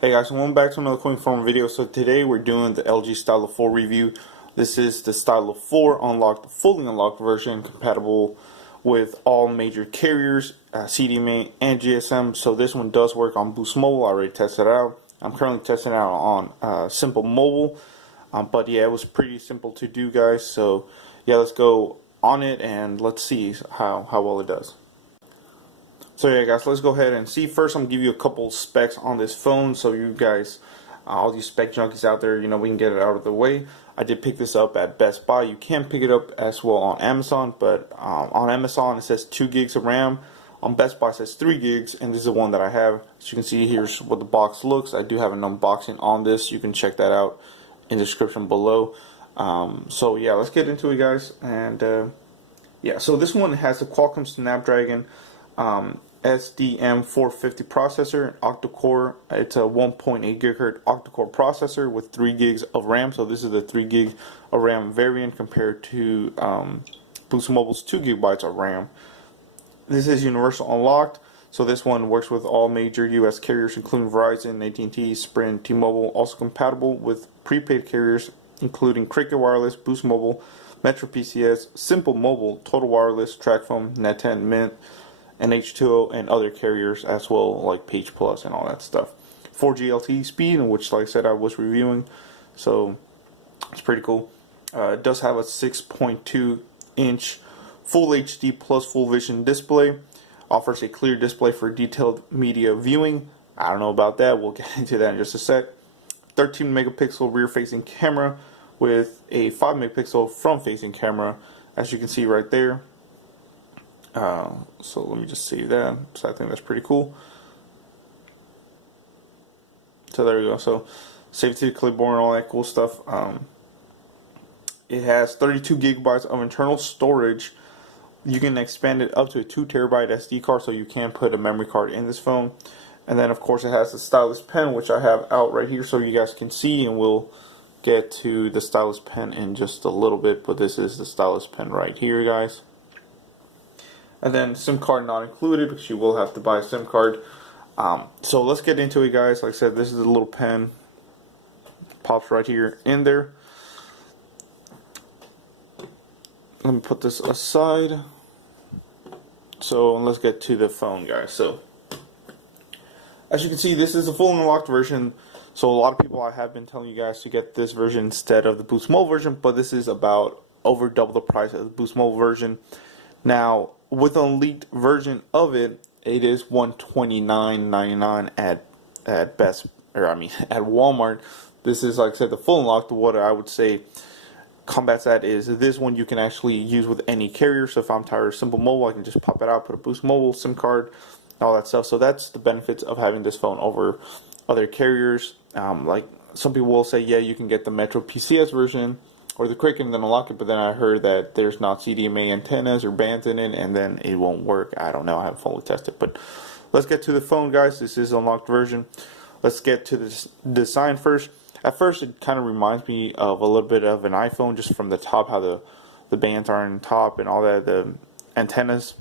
Hey guys, welcome back to another Coin Farm video. So today we're doing the LG Stylo 4 review. This is the Stylo 4 unlocked, fully unlocked version, compatible with all major carriers, CDMA and GSM. So this one does work on Boost Mobile. I already tested it out. I'm currently testing it out on Simple Mobile, but yeah, it was pretty simple to do, guys. So yeah, let's go on it and let's see how well it does. So yeah guys, let's go ahead and see. First I'm going to give you a couple specs on this phone so you guys, all these spec junkies out there, we can get it out of the way. I did pick this up at Best Buy. You can pick it up as well on Amazon, but on Amazon it says 2 gigs of RAM. On Best Buy it says 3 gigs, and this is the one that I have. As you can see, here's what the box looks. I do have an unboxing on this. You can check that out in the description below. So yeah, let's get into it guys. And yeah, so this one has the Qualcomm Snapdragon SDM450 processor, octa-core. It's a 1.8 gigahertz octa-core processor with 3 gigs of RAM. So this is the 3 gig of RAM variant compared to Boost Mobile's 2 gigabytes of RAM. This is universal unlocked. So this one works with all major US carriers including Verizon, AT&T, Sprint, T-Mobile. Also compatible with prepaid carriers including Cricket Wireless, Boost Mobile, MetroPCS, Simple Mobile, Total Wireless, Tracfone, Net10, Mint, and H2O, and other carriers as well, like Page Plus and all that stuff. 4G LTE speed, which like I said I was reviewing, so it's pretty cool. It does have a 6.2 inch Full HD plus Full Vision display. Offers a clear display for detailed media viewing. I don't know about that, we'll get into that in just a sec. 13 megapixel rear facing camera with a 5 megapixel front facing camera, as you can see right there. So let me just save that. So I think that's pretty cool. So there you go. So save to the clipboard and all that cool stuff. It has 32 gigabytes of internal storage. You can expand it up to a 2 terabyte SD card, so you can put a memory card in this phone. And then of course it has the stylus pen, which I have out right here so you guys can see, and we'll get to the stylus pen in just a little bit, but this is the stylus pen right here guys. And then SIM card not included because you will have to buy a SIM card. So let's get into it guys. Like I said, this is a little pen. Pops right here in there. Let me put this aside. So let's get to the phone guys. So as you can see, this is a full unlocked version. So a lot of people, I have been telling you guys to get this version instead of the Boost Mobile version, but this is about over double the price of the Boost Mobile version. Now, with an elite version of it, it is $129.99 at Best, or I mean at Walmart. This is, like I said, the full unlock. What I would say combats that is this one you can actually use with any carrier. So if I'm tired of Simple Mobile, I can just pop it out, put a Boost Mobile SIM card, all that stuff. So that's the benefits of having this phone over other carriers. Like some people will say, yeah, you can get the MetroPCS version or the Cricket and then unlock it, but then I heard that there's not CDMA antennas or bands in it, and then it won't work. I don't know, I haven't fully tested, but let's get to the phone guys. This is unlocked version. Let's get to the design first. At first it kind of reminds me of a little bit of an iPhone, just from the top, how the bands are on top and all that, the antennas.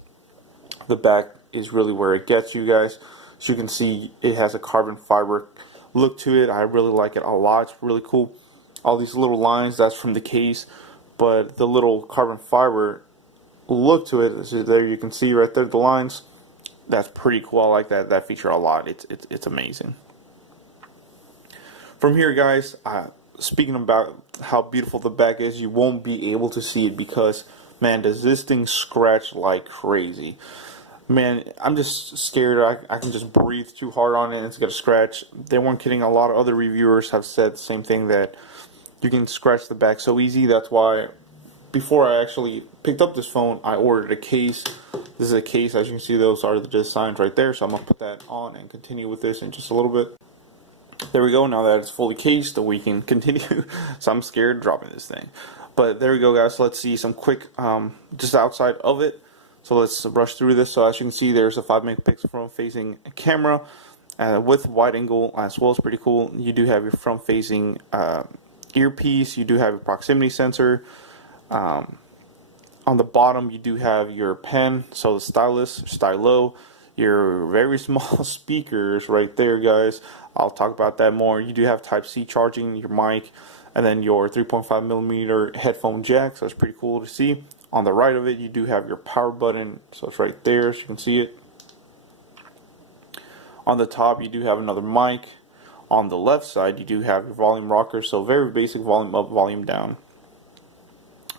The back is really where it gets you guys. So you can see it has a carbon fiber look to it. I really like it a lot. It's really cool. All these little lines, that's from the case, but the little carbon fiber look to it, so there you can see right there the lines. That's pretty cool. I like that feature a lot. It's amazing. From here guys, speaking about how beautiful the back is, you won't be able to see it because, man, does this thing scratch like crazy. Man, I'm just scared. I can just breathe too hard on it and it's going to scratch. They weren't kidding. A lot of other reviewers have said the same thing, that you can scratch the back so easy. That's why before I actually picked up this phone, I ordered a case. This is a case. As you can see, those are the designs right there. So I'm going to put that on and continue with this in just a little bit. There we go. Now that it's fully cased, we can continue. So I'm scared dropping this thing. But there we go, guys. Let's see some quick, just outside of it. So let's rush through this. So as you can see, there's a 5 megapixel front facing camera with wide angle as well. It's pretty cool. You do have your front facing earpiece. You do have a proximity sensor. On the bottom, you do have your pen, so the stylus, stylo. your very small speakers right there, guys. I'll talk about that more. You do have Type-C charging, your mic, and then your 3.5 millimeter headphone jack, so that's pretty cool to see. On the right of it, you do have your power button, so it's right there, so you can see it. On the top, you do have another mic. On the left side, you do have your volume rocker, so very basic volume up, volume down.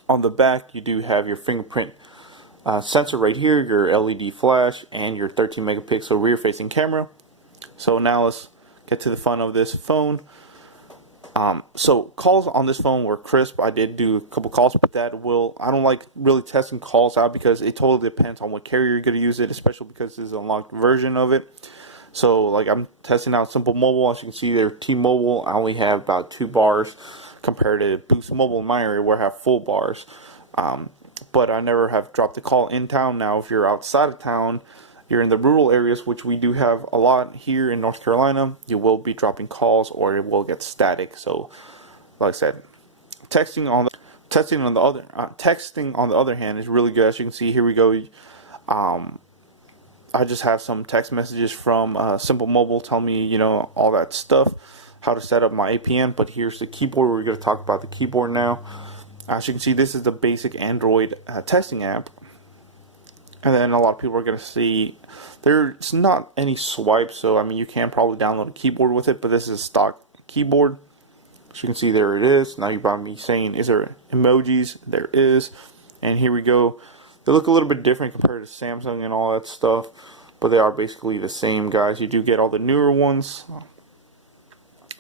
On the back, you do have your fingerprint sensor right here, your LED flash, and your 13 megapixel rear facing camera. So now let's get to the fun of this phone. So calls on this phone were crisp. I did do a couple calls, but I don't like really testing calls out because it totally depends on what carrier you're going to use it, especially because this is an unlocked version of it. So like I'm testing out Simple Mobile. As you can see there, T-Mobile, I only have about 2 bars compared to Boost Mobile in my area where I have full bars. But I never have dropped a call in town. Now if you're outside of town, you're in the rural areas, which we do have a lot here in North Carolina, you will be dropping calls or it will get static. So like I said, texting on the other hand is really good. As you can see, here we go. I just have some text messages from Simple Mobile telling me, you know, all that stuff, how to set up my APN. But here's the keyboard. We're going to talk about the keyboard now. As you can see, this is the basic Android texting app. And then a lot of people are going to see there's not any swipes, so I mean you can probably download a keyboard with it, but this is a stock keyboard. As you can see, there it is. Now you're probably saying, is there emojis? There is. And here we go. They look a little bit different compared to Samsung and all that stuff, but they are basically the same, guys. You do get all the newer ones.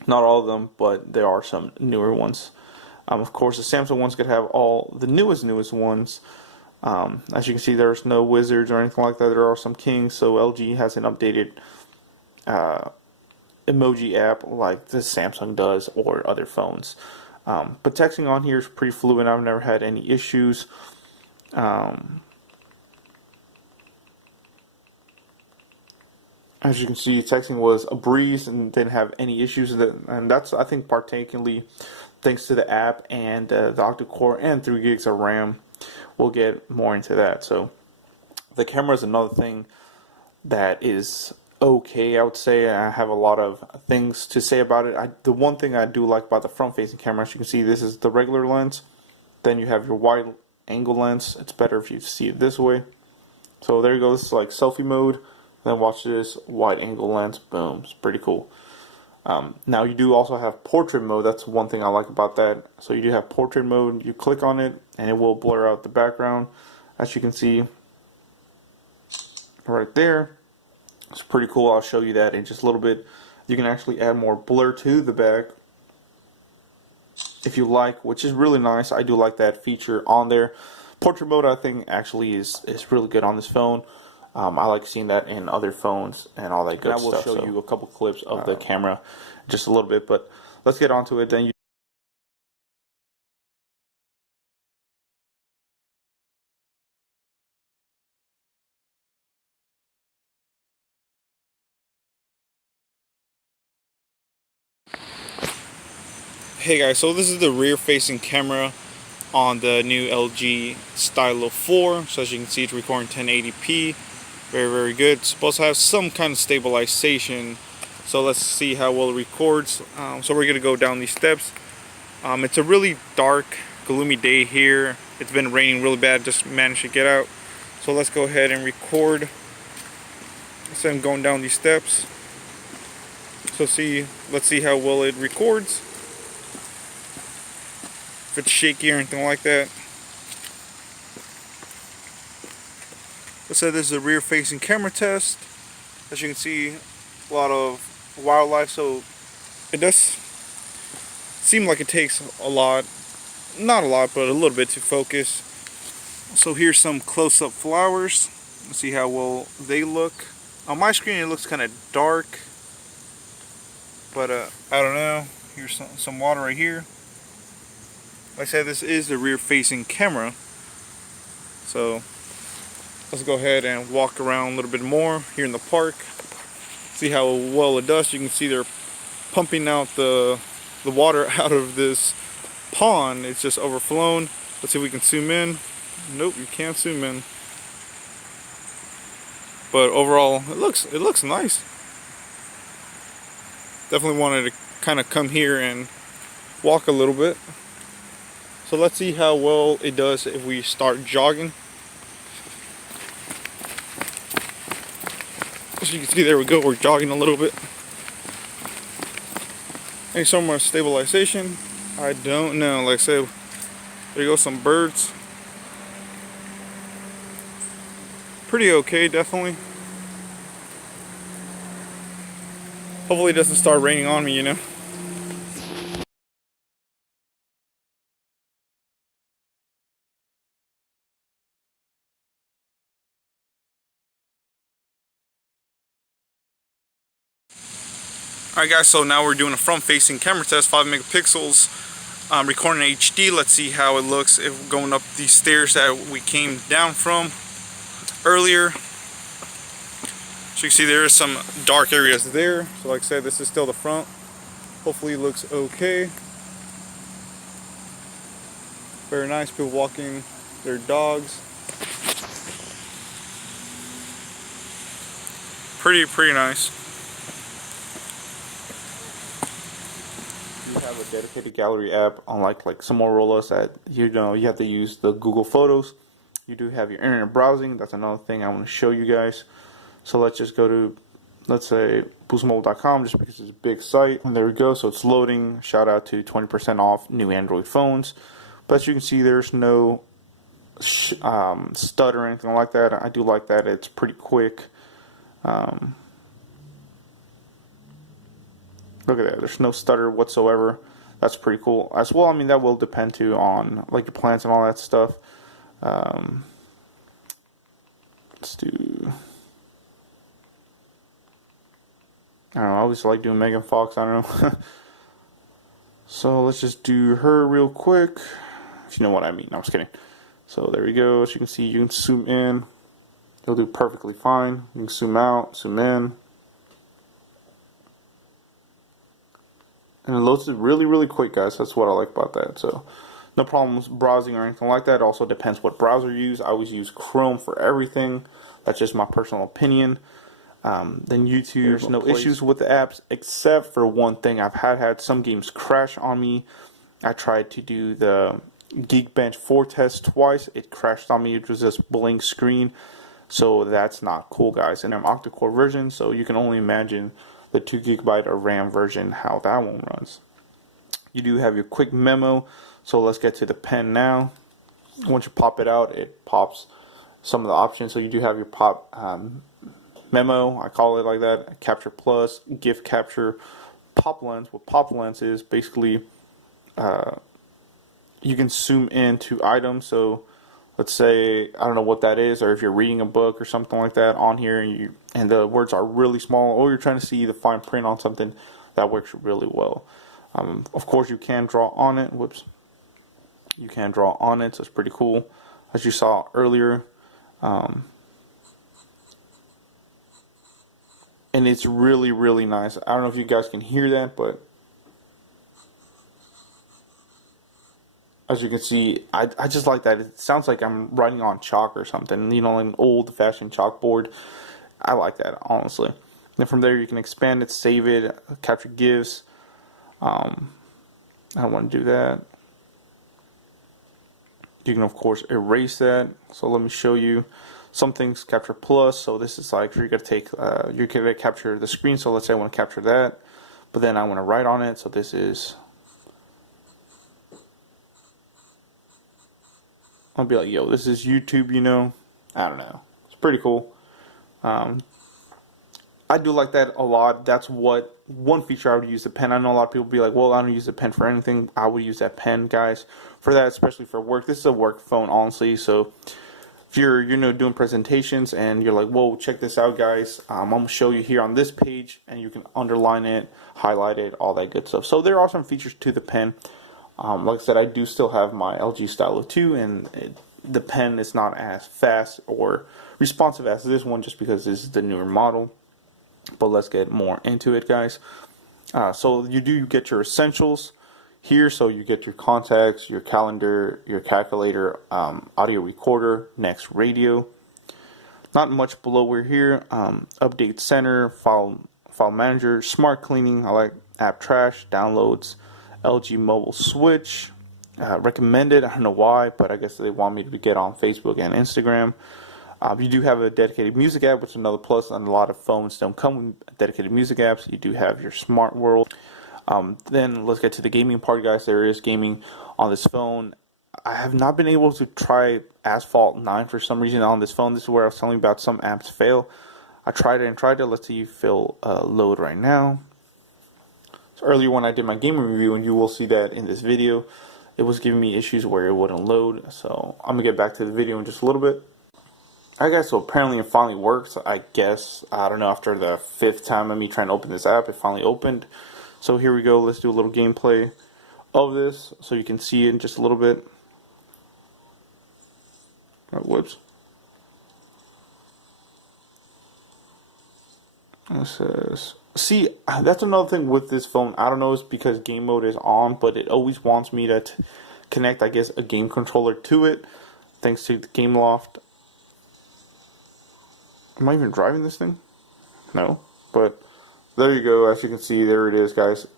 Not all of them, but there are some newer ones. Of course, the Samsung ones could have all the newest ones. As you can see, there's no wizards or anything like that. There are some kings, so LG has an updated emoji app like the Samsung does or other phones. But texting on here is pretty fluid. I've never had any issues. As you can see, texting was a breeze and didn't have any issues with it. And that's, I think, particularly thanks to the app and the octa-core and 3 gigs of RAM. We'll get more into that. So the camera is another thing that is okay, I would say. I have a lot of things to say about it. The one thing I do like about the front-facing camera, as you can see, this is the regular lens. Then you have your wide angle lens. It's better if you see it this way. So there you go. This is like selfie mode. Then watch this wide angle lens. Boom. It's pretty cool. Now you do also have portrait mode. That's one thing I like about that. So you do have portrait mode. You click on it and it will blur out the background. As you can see right there. It's pretty cool. I'll show you that in just a little bit. You can actually add more blur to the back if you like, which is really nice. I do like that feature on there. Portrait mode, I think, actually is really good on this phone. I like seeing that in other phones and all that good stuff. I will show you a couple clips of the camera just a little bit, but let's get on to it. Then hey guys, so this is the rear facing camera on the new LG Stylo 4. So as you can see, it's recording 1080p. Very good. It's supposed to have some kind of stabilization. So let's see how well it records. So we're gonna go down these steps. It's a really dark, gloomy day here. It's been raining really bad. Just managed to get out. So let's go ahead and record. So I'm going down these steps. So let's see how well it records. If it's shaky or anything like that. Let's say this is a rear facing camera test. As you can see, a lot of wildlife, so it does seem like it takes a lot, not a lot, but a little bit to focus. So here's some close-up flowers. Let's see how well they look. On my screen it looks kind of dark, but I don't know. Here's some water right here. Like I said, this is the rear facing camera. So let's go ahead and walk around a little bit more here in the park. See how well it does. You can see they're pumping out the water out of this pond. It's just overflown. Let's see if we can zoom in. Nope, you can't zoom in. but overall it looks nice. Definitely wanted to kind of come here and walk a little bit. So let's see how well it does if we start jogging. As you can see, there we go, we're jogging a little bit. Any sort of stabilization? I don't know. Like I said, there you go, some birds. Pretty okay, definitely. Hopefully it doesn't start raining on me, you know. Alright guys, so now we're doing a front-facing camera test, 5 megapixels, recording HD. Let's see how it looks if going up these stairs that we came down from earlier. So you can see there is some dark areas there. So like I said, this is still the front. Hopefully it looks okay. Very nice, people walking their dogs. Pretty nice. You have a dedicated gallery app, unlike like some Morola's that you have to use the Google Photos. You do have your internet browsing. That's another thing I want to show you guys. So let's just go to, let's say, boostmobile.com, just because it's a big site. And there we go. So it's loading. Shout out to 20% off new Android phones. But as you can see, there's no stutter or anything like that. I do like that. It's pretty quick. Look at that. There's no stutter whatsoever. That's pretty cool. As well, I mean, that will depend too on like your plans and all that stuff. Let's do... I don't know, I always like doing Megan Fox, I don't know. So let's just do her real quick, if you know what I mean. No, I'm just kidding. So there we go. As you can see, you can zoom in. It'll do perfectly fine. You can zoom out, zoom in. And it loads it really quick, guys. That's what I like about that. So no problems browsing or anything like that. It also depends what browser you use. I always use Chrome for everything. That's just my personal opinion. Then YouTube, there's no issues with the apps except for one thing. I've had some games crash on me. I tried to do the Geekbench 4 test twice. It crashed on me. It was just blank screen. So that's not cool, guys. And I'm octa-core version, so you can only imagine the 2 GB of RAM version, how that one runs. You do have your quick memo. So let's get to the pen now. Once you pop it out, it pops some of the options. So you do have your pop memo, I call it like that, capture plus, GIF capture, pop lens. What pop lens is basically, you can zoom into items. So let's say, I don't know what that is, or if you're reading a book or something like that on here, and the words are really small, or you're trying to see the fine print on something, that works really well. Of course, you can draw on it. Whoops. You can draw on it, so it's pretty cool, as you saw earlier. And it's really nice. I don't know if you guys can hear that, but as you can see, I just like that. It sounds like I'm writing on chalk or something, you know, like an old-fashioned chalkboard. I like that, honestly. Then from there, you can expand it, save it, capture GIFs. I don't want to do that. You can, of course, erase that. So let me show you. Some things capture plus, so this is like you're gonna capture the screen. So let's say I want to capture that, but then I want to write on it. So this is, I'll be like, yo, this is YouTube, you know. I don't know. It's pretty cool. I do like that a lot. That's one feature I would use the pen. I know a lot of people be like, well, I don't use the pen for anything. I would use that pen, guys, for that, especially for work. This is a work phone, honestly. So if you're doing presentations and you're like, whoa, check this out, guys. I'm gonna show you here on this page, and you can underline it, highlight it, all that good stuff. So there are some features to the pen. Like I said, I do still have my LG Stylo 2, and the pen is not as fast or responsive as this one, just because this is the newer model. But let's get more into it, guys. So you do get your essentials here. So you get your contacts, your calendar, your calculator, audio recorder, next radio. Not much bloatware here. Update center, file manager, smart cleaning. I like app trash, downloads, LG mobile switch. Recommended. I don't know why, but I guess they want me to get on Facebook and Instagram. You do have a dedicated music app, which is another plus, and a lot of phones don't come with dedicated music apps. You do have your smart world. Then let's get to the gaming part, guys. There is gaming on this phone. I have not been able to try Asphalt 9 for some reason on this phone. This is where I was telling you about some apps fail. I tried it and tried it. Let's see if it'll load right now. So earlier when I did my gaming review, and you will see that in this video, it was giving me issues where it wouldn't load. So I'm going to get back to the video in just a little bit. Alright guys, so apparently it finally works, I guess. I don't know, after the 5th time of me trying to open this app, it finally opened. So here we go, let's do a little gameplay of this so you can see it in just a little bit. Oh, whoops. It says, see, that's another thing with this phone. I don't know if it's because game mode is on, but it always wants me to connect, I guess, a game controller to it, thanks to the Game Loft. Am I even driving this thing? No. But there you go. As you can see, there it is, guys.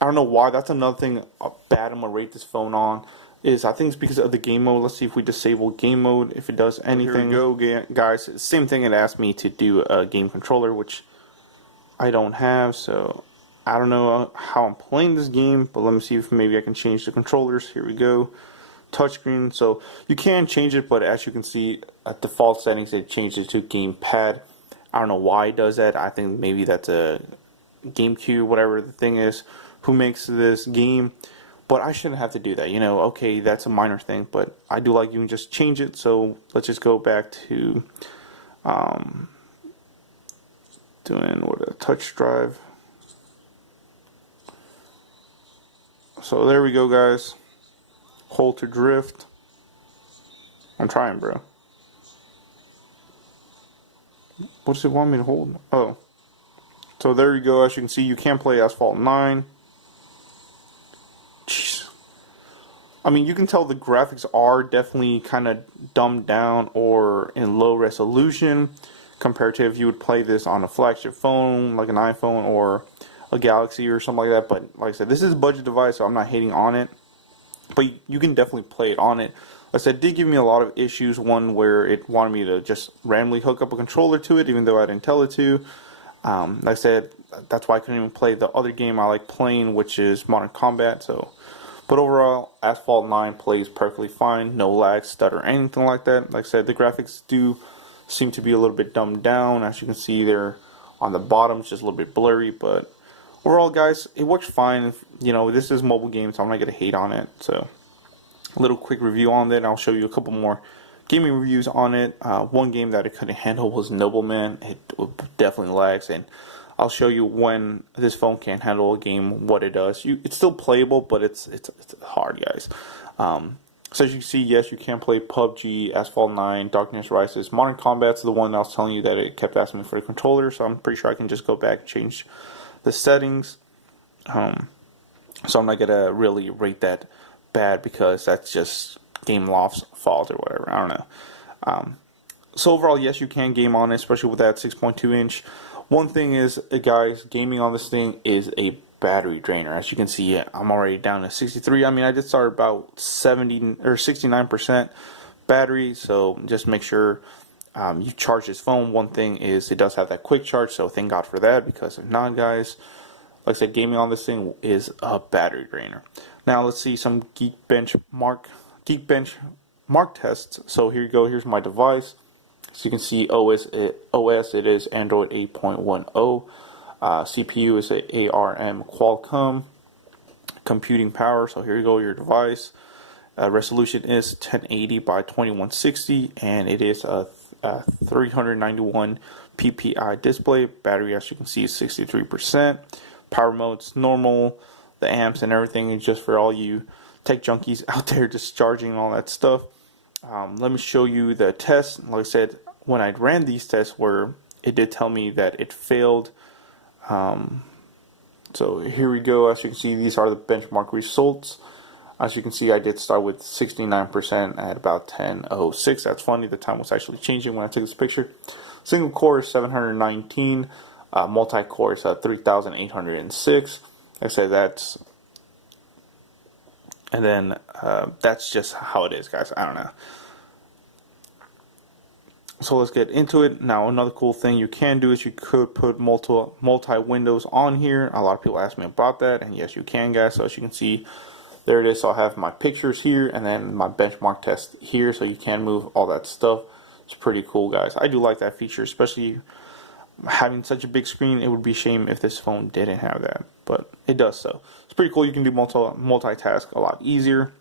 I don't know why. That's another thing bad I'm going to rate this phone on. Is I think it's because of the game mode. Let's see if we disable game mode, if it does anything. Here we go, guys. Same thing, it asked me to do a game controller, which I don't have. So I don't know how I'm playing this game. But let me see if maybe I can change the controllers. Here we go. Touchscreen, so you can change it, but as you can see at default settings it changed it to gamepad. I don't know why it does that. I think maybe that's a GameCube, whatever the thing is, who makes this game, but I shouldn't have to do that, you know. Okay, that's a minor thing, but I do like you can just change it. So let's just go back to doing what, a touch drive. So there we go, guys. Hold to drift. I'm trying, bro. What does it want me to hold? Oh. So there you go. As you can see, you can play Asphalt 9. Jeez. I mean, you can tell the graphics are definitely kind of dumbed down or in low resolution compared to if you would play this on a flagship phone like an iPhone or a Galaxy or something like that. But like I said, this is a budget device, so I'm not hating on it. But you can definitely play it on it. Like I said, it did give me a lot of issues. One where it wanted me to just randomly hook up a controller to it, even though I didn't tell it to. Like I said, that's why I couldn't even play the other game I like playing, which is Modern Combat. So, but overall, Asphalt 9 plays perfectly fine. No lag, stutter, anything like that. Like I said, the graphics do seem to be a little bit dumbed down. As you can see there on the bottom, it's just a little bit blurry, but overall, guys, it works fine. You know, this is mobile game, so I'm not going to hate on it. So, a little quick review on that. I'll show you a couple more gaming reviews on it. One game that it couldn't handle was Nobleman. It definitely lags, and I'll show you when this phone can't handle a game, what it does. It's still playable, but it's hard, guys. So as you can see, yes, you can play PUBG, Asphalt 9, Darkness Rises. Modern Combat's the one I was telling you that it kept asking me for the controller, so I'm pretty sure I can just go back and change the settings. So I'm not gonna really rate that bad because that's just Game Loft's fault or whatever. I don't know. So overall, yes, you can game on it, especially with that 6.2 inch. One thing is, guys, gaming on this thing is a battery drainer. As you can see, I'm already down to 63. I mean, I did start about 70 or 69% battery, so just make sure you charge this phone. One thing is it does have that quick charge, so thank God for that, because if not, guys, like I said, gaming on this thing is a battery drainer. Now let's see some Geekbench mark tests. So here you go. Here's my device. So you can see OS it is Android 8.10. CPU is a ARM Qualcomm. Computing power. So here you go. Your device. Resolution is 1080 by 2160, and it is a 391 ppi display. Battery, as you can see, is 63%. Power mode's normal. The amps and everything is just for all you tech junkies out there just charging all that stuff. Let me show you the test. Like I said, when I ran these tests, where it did tell me that it failed. So here we go. As you can see, these are the benchmark results. As you can see, I did start with 69% at about 10:06. That's funny, the time was actually changing when I took this picture. Single core is 719, multi-core is 3,806. Like I said, and then that's just how it is, guys. I don't know. So let's get into it. Now, another cool thing you can do is you could put multi windows on here. A lot of people ask me about that, and yes, you can, guys. So as you can see, there it is. So I have my pictures here and then my benchmark test here, so you can move all that stuff. It's pretty cool, guys. I do like that feature, especially having such a big screen. It would be a shame if this phone didn't have that, but it does. So it's pretty cool. You can do multitask a lot easier.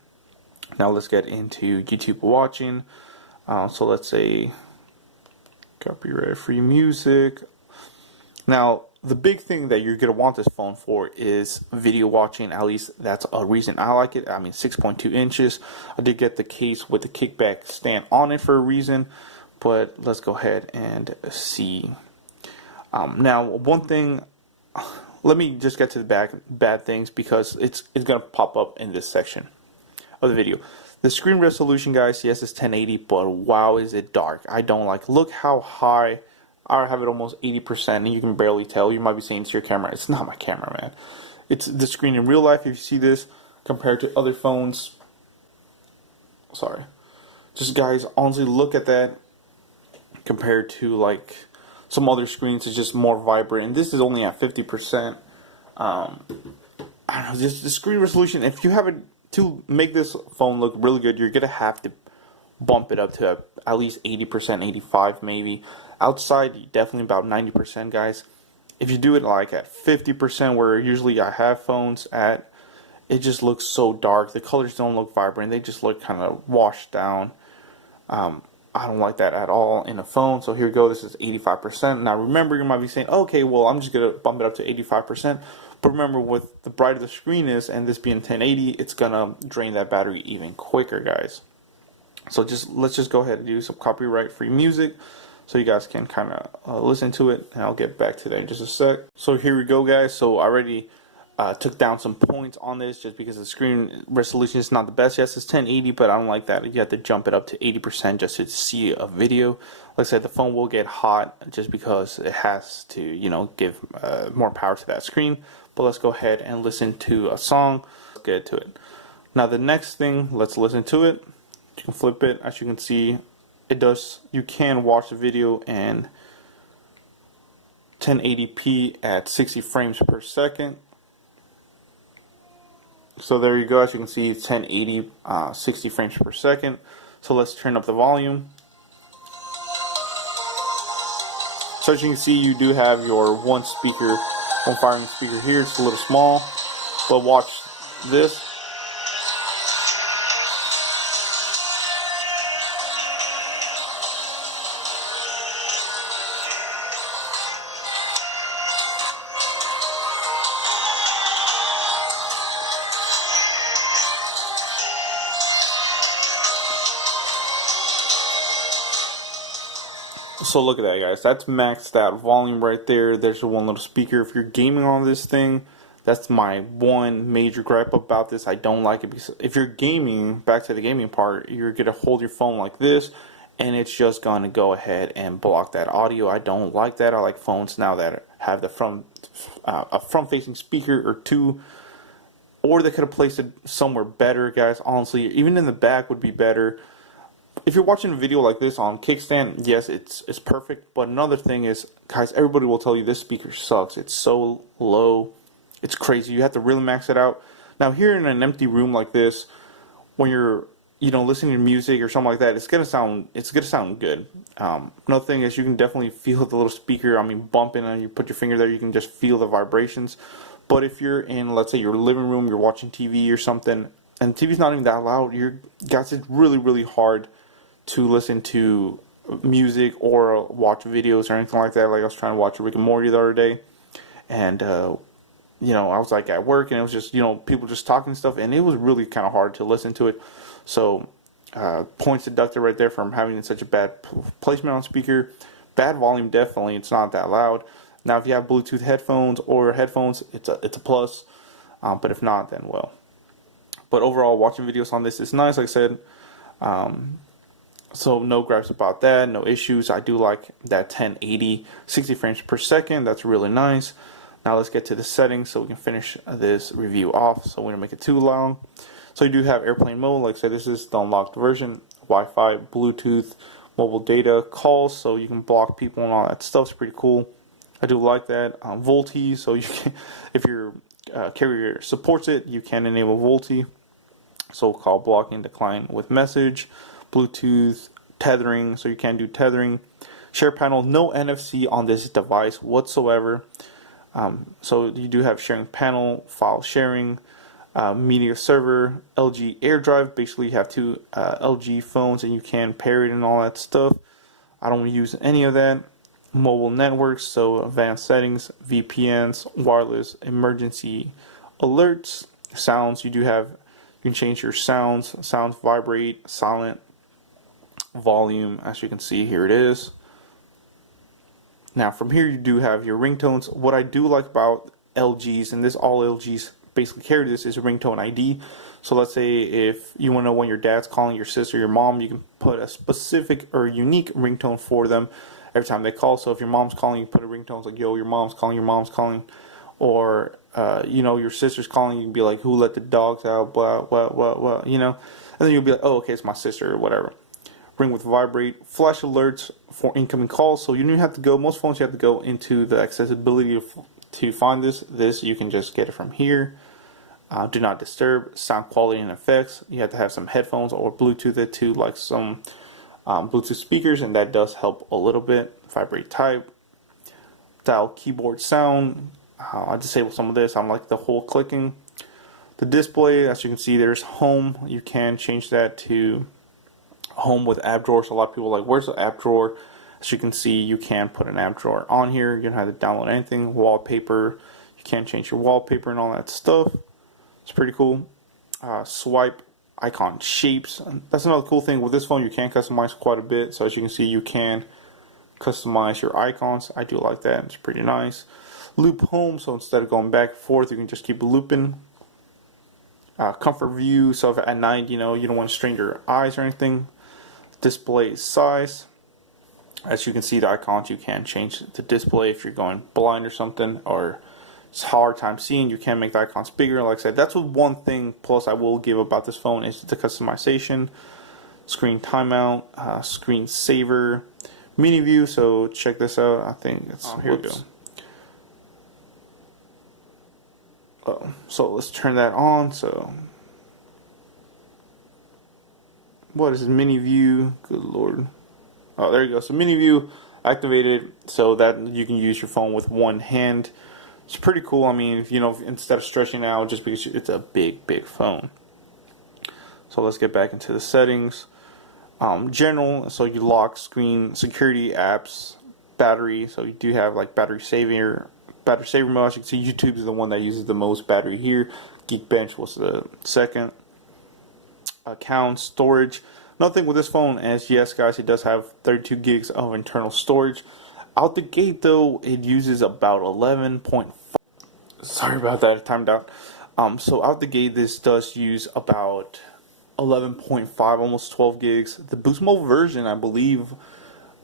Now let's get into YouTube watching. So let's say copyright free music. Now the big thing that you're gonna want this phone for is video watching. At least that's a reason I like it. I mean, 6.2 inches. I did get the case with the kickback stand on it for a reason, but let's go ahead and see. Now, one thing, let me just get to the bad things, because it's gonna pop up in this section of the video. The screen resolution, guys, yes, it's 1080, but wow, is it dark. I don't like. Look how high. I have it almost 80%, and you can barely tell. You might be saying it's your camera. It's not my camera, man. It's the screen in real life. If you see this compared to other phones, sorry, just guys, honestly, look at that compared to like some other screens. It's just more vibrant, and this is only at 50%. I don't know, just the screen resolution. If you have it, to make this phone look really good, you're gonna have to bump it up to at least 80%, 85 maybe. Outside, definitely about 90%, guys. If you do it like at 50%, where usually I have phones at, it just looks so dark. The colors don't look vibrant. They just look kind of washed down. I don't like that at all in a phone. So here we go. This is 85%. Now remember, you might be saying, okay, well, I'm just gonna bump it up to 85%. But remember, with the brighter the screen is, and this being 1080, it's gonna drain that battery even quicker, guys. So let's just go ahead and do some copyright-free music, so you guys can kind of listen to it, and I'll get back to that in just a sec. So here we go, guys. So I already took down some points on this, just because the screen resolution is not the best. Yes, it's 1080, but I don't like that. You have to jump it up to 80% just to see a video. Like I said, the phone will get hot just because it has to, you know, give more power to that screen. But let's go ahead and listen to a song. Let's get to it. Now the next thing, let's listen to it. You can flip it. As you can see, it does. You can watch the video in 1080p at 60 frames per second. So there you go. As you can see, it's 1080, 60 frames per second. So let's turn up the volume. So as you can see, you do have your one firing speaker here. It's a little small, but watch this. So look at that, guys. That's maxed out volume right there. There's the one little speaker. If you're gaming on this thing, that's my one major gripe about this. I don't like it, because if you're gaming, back to the gaming part, you're going to hold your phone like this, and it's just going to go ahead and block that audio. I don't like that. I like phones now that have the a front-facing speaker or two, or they could have placed it somewhere better, guys. Honestly, even in the back would be better. If you're watching a video like this on kickstand, yes, it's perfect. But another thing is, guys, everybody will tell you this speaker sucks. It's so low. It's crazy. You have to really max it out. Now, here in an empty room like this, when you're, you know, listening to music or something like that, it's gonna sound good. Another thing is, you can definitely feel the little speaker. I mean, bumping, and you put your finger there, you can just feel the vibrations. But if you're in, let's say, your living room, you're watching TV or something, and TV's not even that loud, guys, it's really, really hard to listen to music or watch videos or anything like that. Like, I was trying to watch Rick and Morty the other day, and you know, I was like at work, and it was just, you know, people just talking and stuff, and it was really kind of hard to listen to it. So points deducted right there from having such a bad placement on speaker. Bad volume, definitely. It's not that loud. Now, if you have Bluetooth headphones or headphones, it's a plus. But if not, then well. But overall, watching videos on this is nice, like I said. So no gripes about that, no issues. I do like that 1080, 60 frames per second. That's really nice. Now let's get to the settings so we can finish this review off. So we don't make it too long. So you do have airplane mode. Like I said, this is the unlocked version. Wi-Fi, Bluetooth, mobile data, calls, so you can block people and all that stuff. It's pretty cool. I do like that. VoLTE, so you can, if your carrier supports it, you can enable VoLTE. So call blocking decline with message. Bluetooth, tethering, so you can do tethering. Share panel, no NFC on this device whatsoever. So you do have sharing panel, file sharing, media server, LG AirDrive. Basically, you have two LG phones and you can pair it and all that stuff. I don't use any of that. Mobile networks, so advanced settings, VPNs, wireless, emergency alerts, sounds. You can change your sounds vibrate, silent, volume. As you can see, here it is. Now from here you do have your ringtones. What I do like about LGs, and this all LGs basically carry this, is ringtone ID. So let's say if you want to know when your dad's calling, your sister, your mom, you can put a specific or unique ringtone for them every time they call. So if your mom's calling, you put a ringtone like, yo, your mom's calling, or your sister's calling, you can be like, who let the dogs out, blah, blah, blah, blah, and then you'll be like, oh, okay, it's my sister, or whatever. Ring with vibrate, flash alerts for incoming calls. So you don't even have to go, most phones you have to go into the accessibility to find this you can just get it from here. Do not disturb, sound quality and effects. You have to have some headphones or Bluetooth it to like some Bluetooth speakers, and that does help a little bit. Vibrate type, dial keyboard sound. I disable some of this. I like the whole clicking. The display, as you can see, there's home. You can change that to home with app drawer. So a lot of people are like, where's the app drawer? As you can see, you can put an app drawer on here. You don't have to download anything. Wallpaper, you can change your wallpaper and all that stuff. It's pretty cool. Swipe icon shapes. That's another cool thing with this phone. You can customize quite a bit. So as you can see, you can customize your icons. I do like that. It's pretty nice. Loop home, so instead of going back and forth, you can just keep looping. Comfort view, so if at night, you don't want to strain your eyes or anything. Display size. As you can see, the icons, you can change the display if you're going blind or something, or it's a hard time seeing. You can make the icons bigger. Like I said, that's one thing plus I will give about this phone is the customization. Screen timeout, screen saver, mini view. So check this out. I think it's here we go. So let's turn that on. So what is this, mini view? Good lord. Oh, there you go. So mini view activated, so that you can use your phone with one hand. It's pretty cool. I mean, instead of stretching out, just because it's a big phone. So let's get back into the settings. General, so you lock screen, security, apps, battery. So you do have like battery saver mode. As you can see, YouTube is the one that uses the most battery here. Geekbench was the second. Account storage. Another thing with this phone is, yes guys, it does have 32 gigs of internal storage. Out the gate though, it uses about 11.5. Sorry about that, it timed out. So out the gate, this does use about 11.5, almost 12 gigs. The Boost Mobile version, I believe,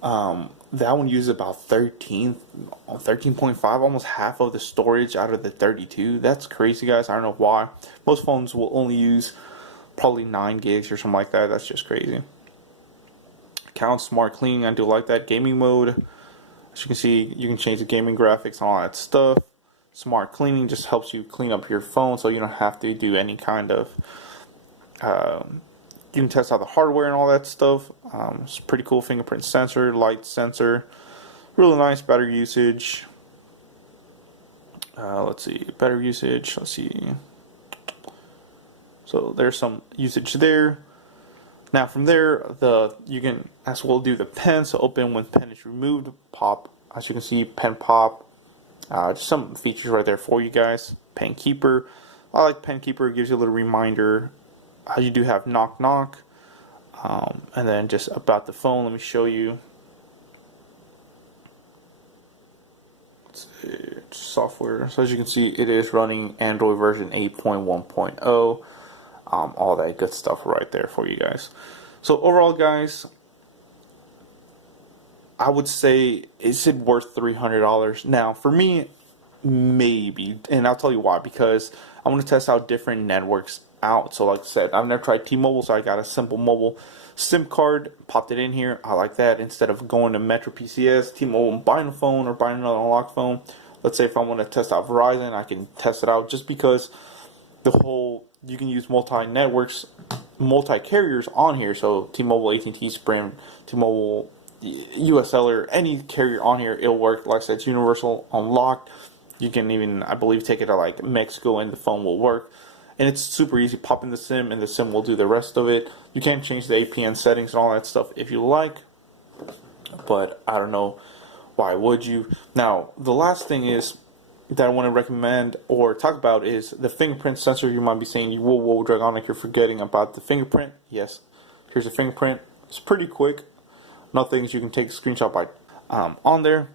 that one uses about 13.5, almost half of the storage out of the 32. That's crazy, guys. I don't know why. Most phones will only use probably 9 gigs or something like that. That's just crazy. Account smart cleaning, I do like that. Gaming mode, as you can see, you can change the gaming graphics and all that stuff. Smart cleaning just helps you clean up your phone, so you don't have to do any kind of you can test out the hardware and all that stuff. It's pretty cool. Fingerprint sensor, light sensor, really nice. Battery usage, let's see, battery usage, let's see. So there's some usage there. Now from there, you can as well do the pen. So open when pen is removed, pop. As you can see, pen pop. Just some features right there for you guys. Pen keeper. I like pen keeper. It gives you a little reminder. You do have knock knock. And then just about the phone, let me show you. Let's see, software. So as you can see, it is running Android version 8.1.0. all that good stuff right there for you guys. So overall, guys, I would say, is it worth $300? Now, for me, maybe, and I'll tell you why. Because I want to test out different networks out. So, like I said, I've never tried T-Mobile, so I got a simple mobile SIM card, popped it in here. I like that instead of going to MetroPCS, T-Mobile, and buying a phone or buying another unlocked phone. Let's say if I want to test out Verizon, I can test it out just because the whole, you can use multi-networks, multi-carriers on here. So T-Mobile, AT&T, Sprint, T-Mobile, USL, any carrier on here, it'll work. Like I said, it's universal, unlocked. You can even, I believe, take it to like Mexico and the phone will work. And it's super easy. Pop in the SIM and the SIM will do the rest of it. You can change the APN settings and all that stuff if you like. But I don't know, why would you? Now, the last thing is that I want to recommend or talk about is the fingerprint sensor. You might be saying, whoa, Dragonic, you're forgetting about the fingerprint. Yes, here's the fingerprint. It's pretty quick. Nothing you can take a screenshot by on there.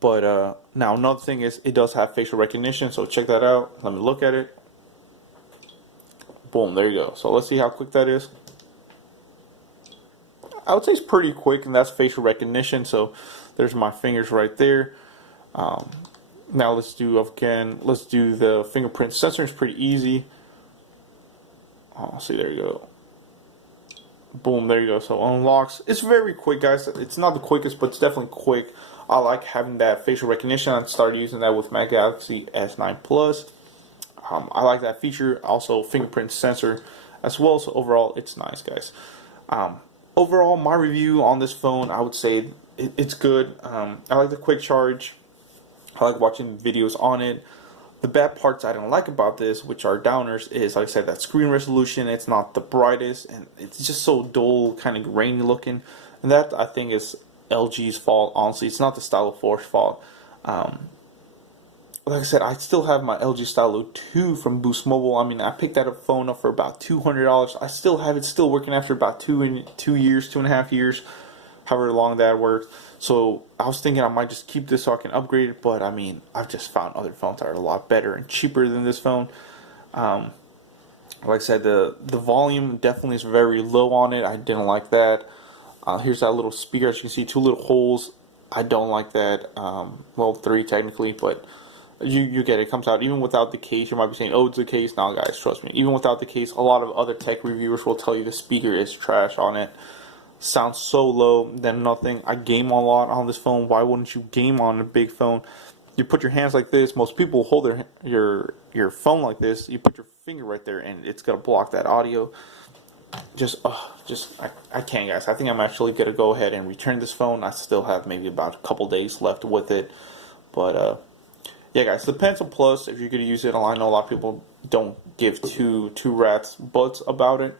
But now another thing is it does have facial recognition, so check that out. Let me look at it. Boom, there you go. So let's see how quick that is. I would say it's pretty quick, and that's facial recognition. So there's my fingers right there. Now let's do the fingerprint sensor. It's pretty easy. Oh, see, there you go. Boom, there you go. So unlocks. It's very quick, guys. It's not the quickest, but it's definitely quick. I like having that facial recognition. I started using that with my Galaxy S9 Plus. I like that feature. Also, fingerprint sensor as well. So overall, it's nice, guys. Overall, my review on this phone, I would say it's good. I like the quick charge. I like watching videos on it. The bad parts I don't like about this, which are downers, is, like I said, that screen resolution. It's not the brightest, and it's just so dull, kind of grainy looking. And that, I think, is LG's fault. Honestly, it's not the Stylo 4's fault. Like I said, I still have my LG Stylo 2 from Boost Mobile. I mean, I picked that phone up for about $200. I still have it, still working after about 2.5 years, however long that worked. So I was thinking I might just keep this so I can upgrade it. But I mean, I've just found other phones that are a lot better and cheaper than this phone. Like I said, the volume definitely is very low on it. I didn't like that. Here's that little speaker. As you can see, 2 little holes. I don't like that. Well, 3 technically, but you get it. It comes out even without the case. You might be saying, oh, it's the case. Now, guys, trust me. Even without the case, a lot of other tech reviewers will tell you the speaker is trash on it. Sounds so low, then nothing. I game a lot on this phone. Why wouldn't you game on a big phone? You put your hands like this. Most people hold your phone like this. You put your finger right there, and it's gonna block that audio. I can't, guys. I think I'm actually gonna go ahead and return this phone. I still have maybe about a couple days left with it, but yeah, guys. The Pencil Plus, if you're gonna use it, I know a lot of people don't give two rats butts about it,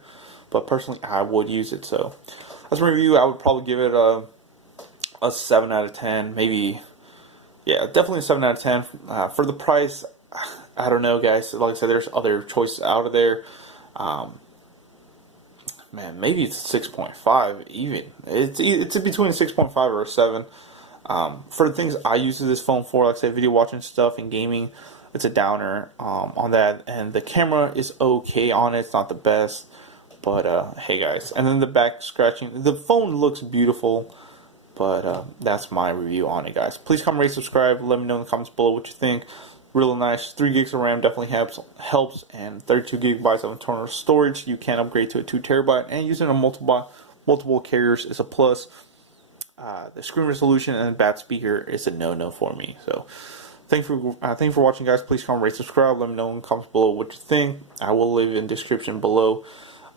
but personally, I would use it. So as a review, I would probably give it a 7 out of 10, maybe. Yeah, definitely a 7 out of 10. For the price, I don't know, guys. Like I said, there's other choices out of there. Man, maybe it's 6.5 even. It's between a 6.5 or a 7. For the things I use this phone for, like I said, video watching stuff and gaming, it's a downer on that. And the camera is okay on it. It's not the best. But, hey, guys. And then the back scratching. The phone looks beautiful. But that's my review on it, guys. Please comment, rate, subscribe. Let me know in the comments below what you think. Really nice. 3 gigs of RAM definitely helps. And 32 gigabytes of internal storage. You can upgrade to a 2 terabyte. And using a multiple carriers is a plus. The screen resolution and bad speaker is a no-no for me. So, thank you for watching, guys. Please comment, rate, subscribe. Let me know in the comments below what you think. I will leave in the description below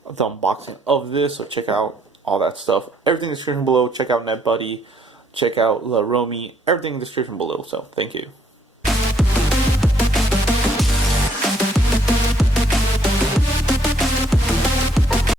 the unboxing of this, so check out all that stuff. Everything in the description below. Check out NetBuddy, check out La Romy, everything in the description below. So thank you.